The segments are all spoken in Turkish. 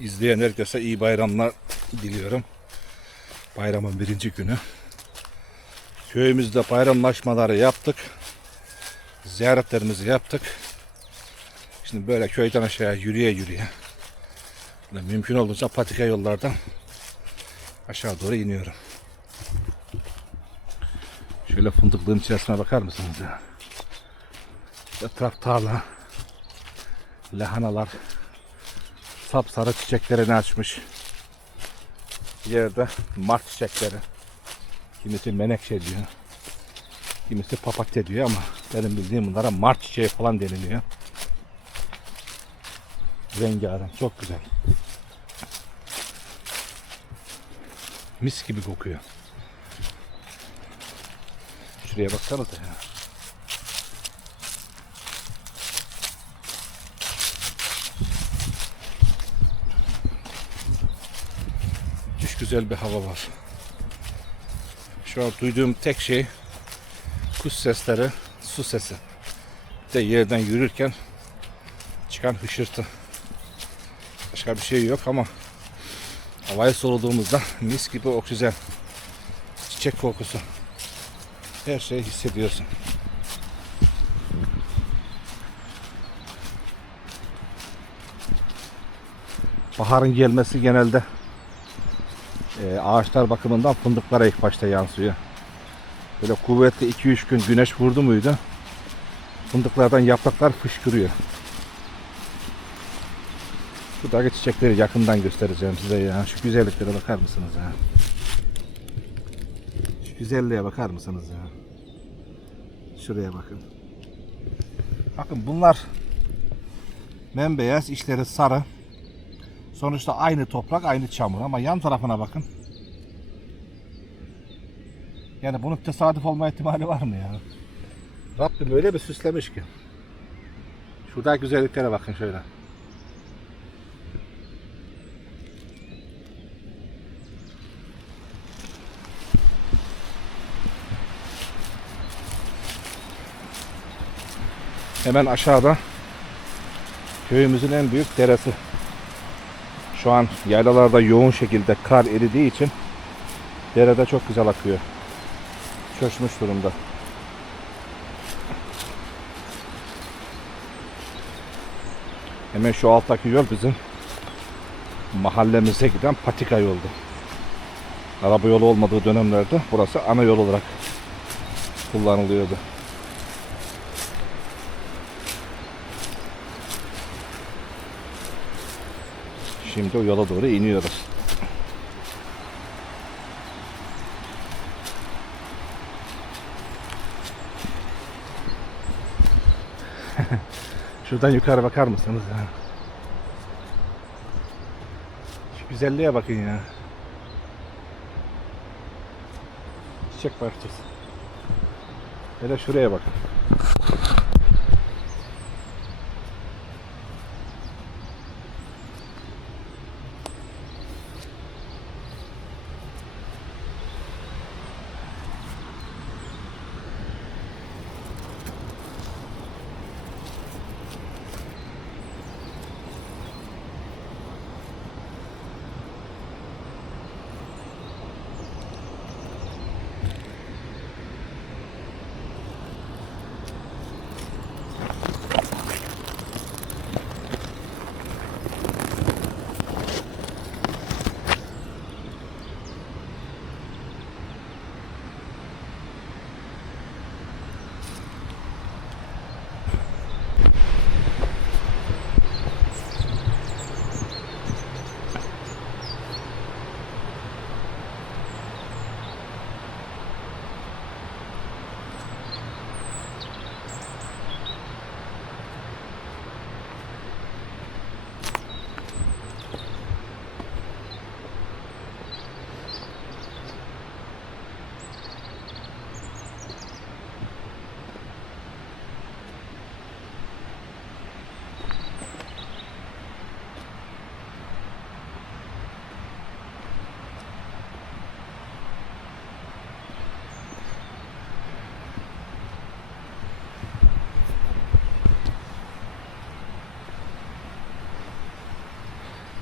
izleyen herkese iyi bayramlar diliyorum. Bayramın birinci günü. Köyümüzde bayramlaşmaları yaptık. Ziyaretlerimizi yaptık. Şimdi böyle köyden aşağıya yürüye yürüye. Mümkün olduğunca patika yollardan aşağı doğru iniyorum. Şöyle fındıklığın içerisine bakar mısınız ya? Etraf tarla. Lahanalar sapsarı çiçeklerini açmış. Yerde mart çiçekleri. Kimisi menekşe diyor. Kimisi papatya diyor ama benim bildiğim bunlara mart çiçeği falan deniliyor. Rengarenk çok güzel. Mis gibi kokuyor. Şuraya baksanıza ya. Güzel bir hava var. Şu an duyduğum tek şey kuş sesleri, su sesi. Bir de yerden yürürken çıkan hışırtı. Başka bir şey yok ama havayı soluduğumuzda mis gibi oksijen, çiçek kokusu. Her şeyi hissediyorsun. Baharın gelmesi genelde ağaçlar bakımından fındıklara ilk başta yansıyor. Böyle kuvvetli 2-3 gün güneş vurdu muydu fındıklardan yapraklar fışkırıyor. Buradaki çiçekleri yakından göstereceğim size ya. Şu güzelliklere bakar mısınız ya? Şu güzelliğe bakar mısınız ya? Şuraya bakın. Bakın bunlar bembeyaz, içleri sarı. Sonuçta aynı toprak, aynı çamur ama yan tarafına bakın. Yani bunun tesadüf olma ihtimali var mı ya? Rabbim öyle bir süslemiş ki. Şurada güzelliklere bakın şöyle. Hemen aşağıda köyümüzün en büyük deresi. Şu an yaylalarda yoğun şekilde kar eridiği için derede çok güzel akıyor. Şaşmış durumda. Hemen şu alttaki yol bizim mahallemize giden patika yoldu. Araba yolu olmadığı dönemlerde burası ana yol olarak kullanılıyordu. Şimdi o yola doğru iniyoruz. Şuradan yukarı bakar mısınız ya? Şu güzelliğe bakın ya. Çiçek bahçesi. Hele şuraya bakın.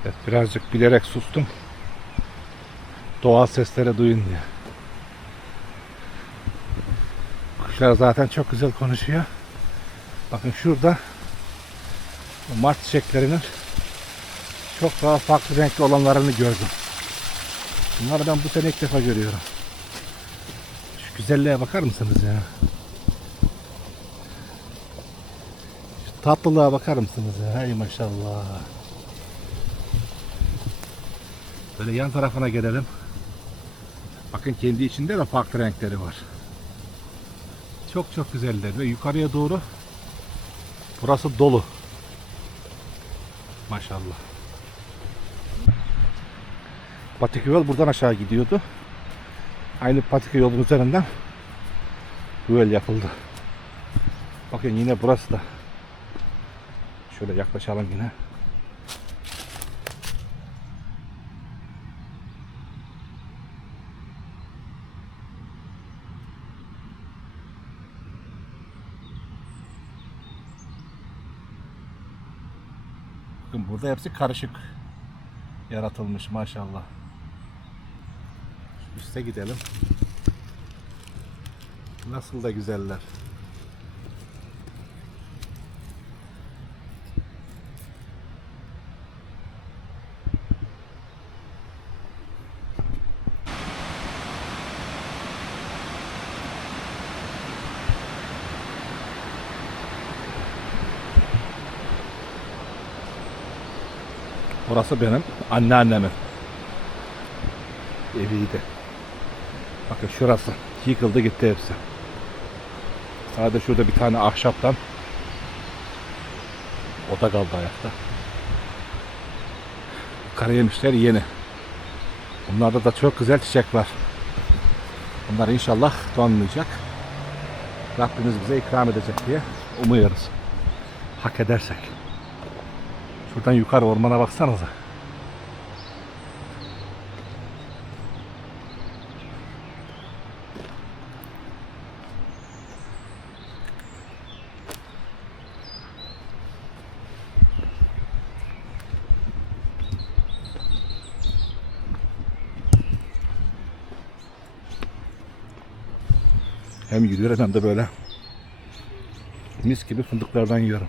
Evet, birazcık bilerek sustum. Doğal sesleri duyun diye. Kuşlar zaten çok güzel konuşuyor. Bakın şurada mart çiçeklerinin çok daha farklı renkli olanlarını gördüm. Bunları ben bu sene ilk defa görüyorum. Şu güzelliğe bakar mısınız ya? Şu tatlılığa bakar mısınız ya? Hay maşallah. Böyle yan tarafına gelelim. Bakın kendi içinde de farklı renkleri var. Çok çok güzeller ve yukarıya doğru burası dolu. Maşallah. Patika yol buradan aşağı gidiyordu. Aynı patika yolun üzerinden yol yapıldı. Bakın yine burası da. Şöyle yaklaşalım yine. Bakın burada hepsi karışık yaratılmış maşallah. Üste gidelim. Nasıl da güzeller. Burası benim anneannemin eviydi. Bakın şurası yıkıldı gitti hepsi. Sadece şurada bir tane ahşaptan oda kaldı ayakta. Karayemişler yeni. Bunlarda da çok güzel çiçek var. Bunlar inşallah donmayacak. Rabbimiz bize ikram edecek diye umuyoruz. Hak edersek. Şuradan yukarı ormana baksanıza. Hem yürüyorum hem de böyle mis gibi fındıklardan yiyorum.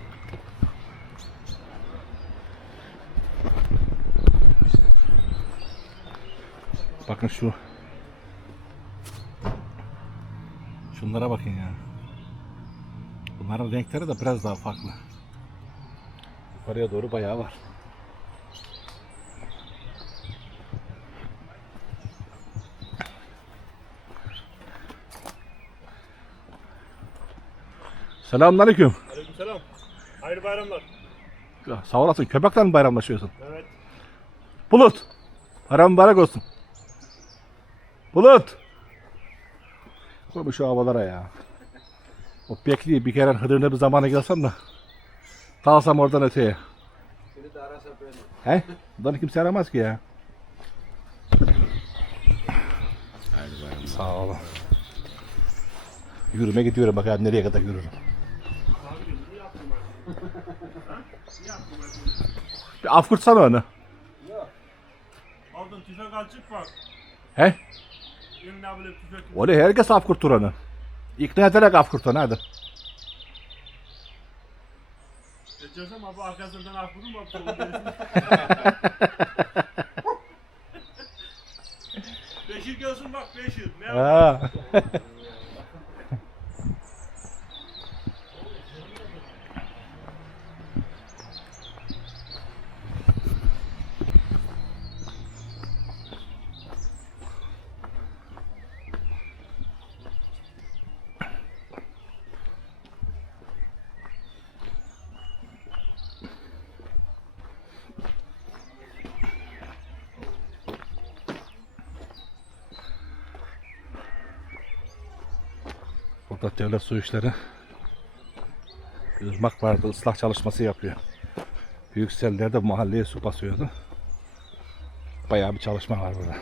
Bakın şu. Şunlara bakın ya. Bunların renkleri de biraz daha farklı. Yukarıya doğru bayağı var. Selamünaleyküm. Aleykümselam. Hayırlı bayramlar. Ya, Sağ olasın. Köpekle mi bayramlaşıyorsun? Evet. Bulut. Haram mübarek olsun. Bulut. Koyma şu havalara ya. O bekliyor bir kere Hıdır'ın bir zamana gelsem de. Dalsam oradan öteye. Seni de arasa böyle. He? Bunları kimse aramaz ki ya. Sağ olun. Yürüme gidiyorum bakalım nereye kadar yürürüm. Bir af kurtsana onu. Aldın tüfek açık bak. He? Öyle herkes af kurtur onu. İkna ederek af kurt onu hadi. Geçersem abi arkasından bak. kolu gelsin. Beşir gelsin bak Beşir. Ne yapayım? Burada devlet su işleri ırmak vardı ıslah çalışması yapıyor. Büyük sellerde mahalleye su basıyordu. Bayağı bir çalışma var burada.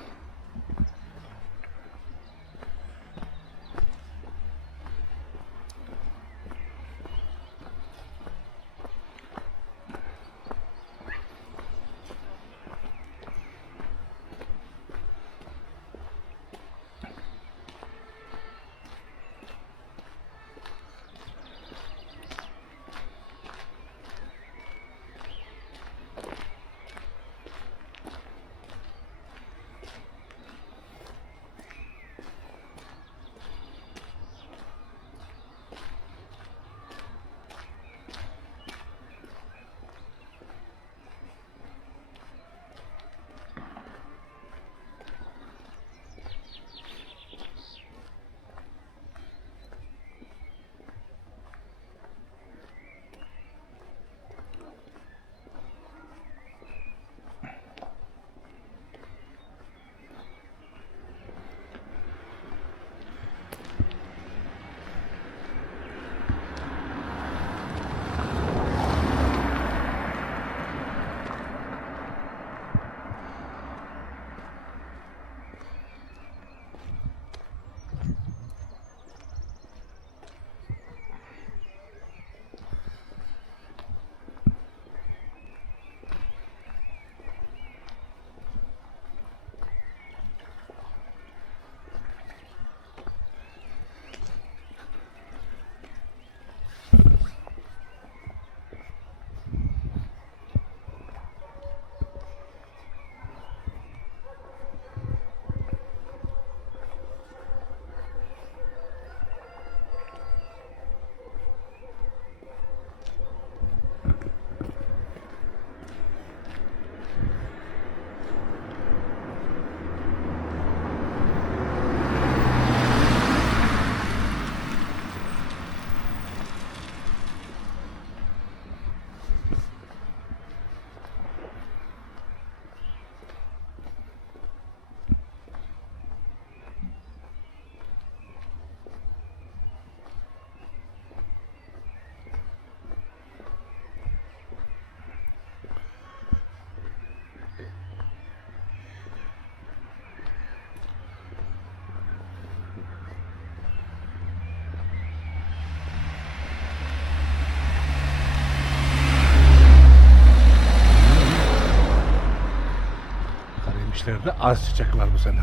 İşlerde az çiçek var bu sene.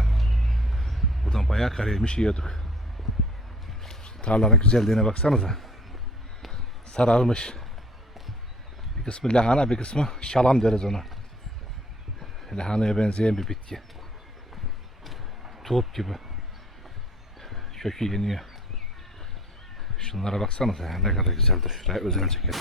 Buradan bayağı kareymiş yiyorduk. Tarlanın güzelliğine baksanıza. Sararmış. Bir kısmı lahana bir kısmı şalam deriz ona. Lahanaya benzeyen bir bitki. Tulp gibi. Kökü yeniyor. Şunlara baksanıza ne kadar güzeldir. Şuraya özel ceket.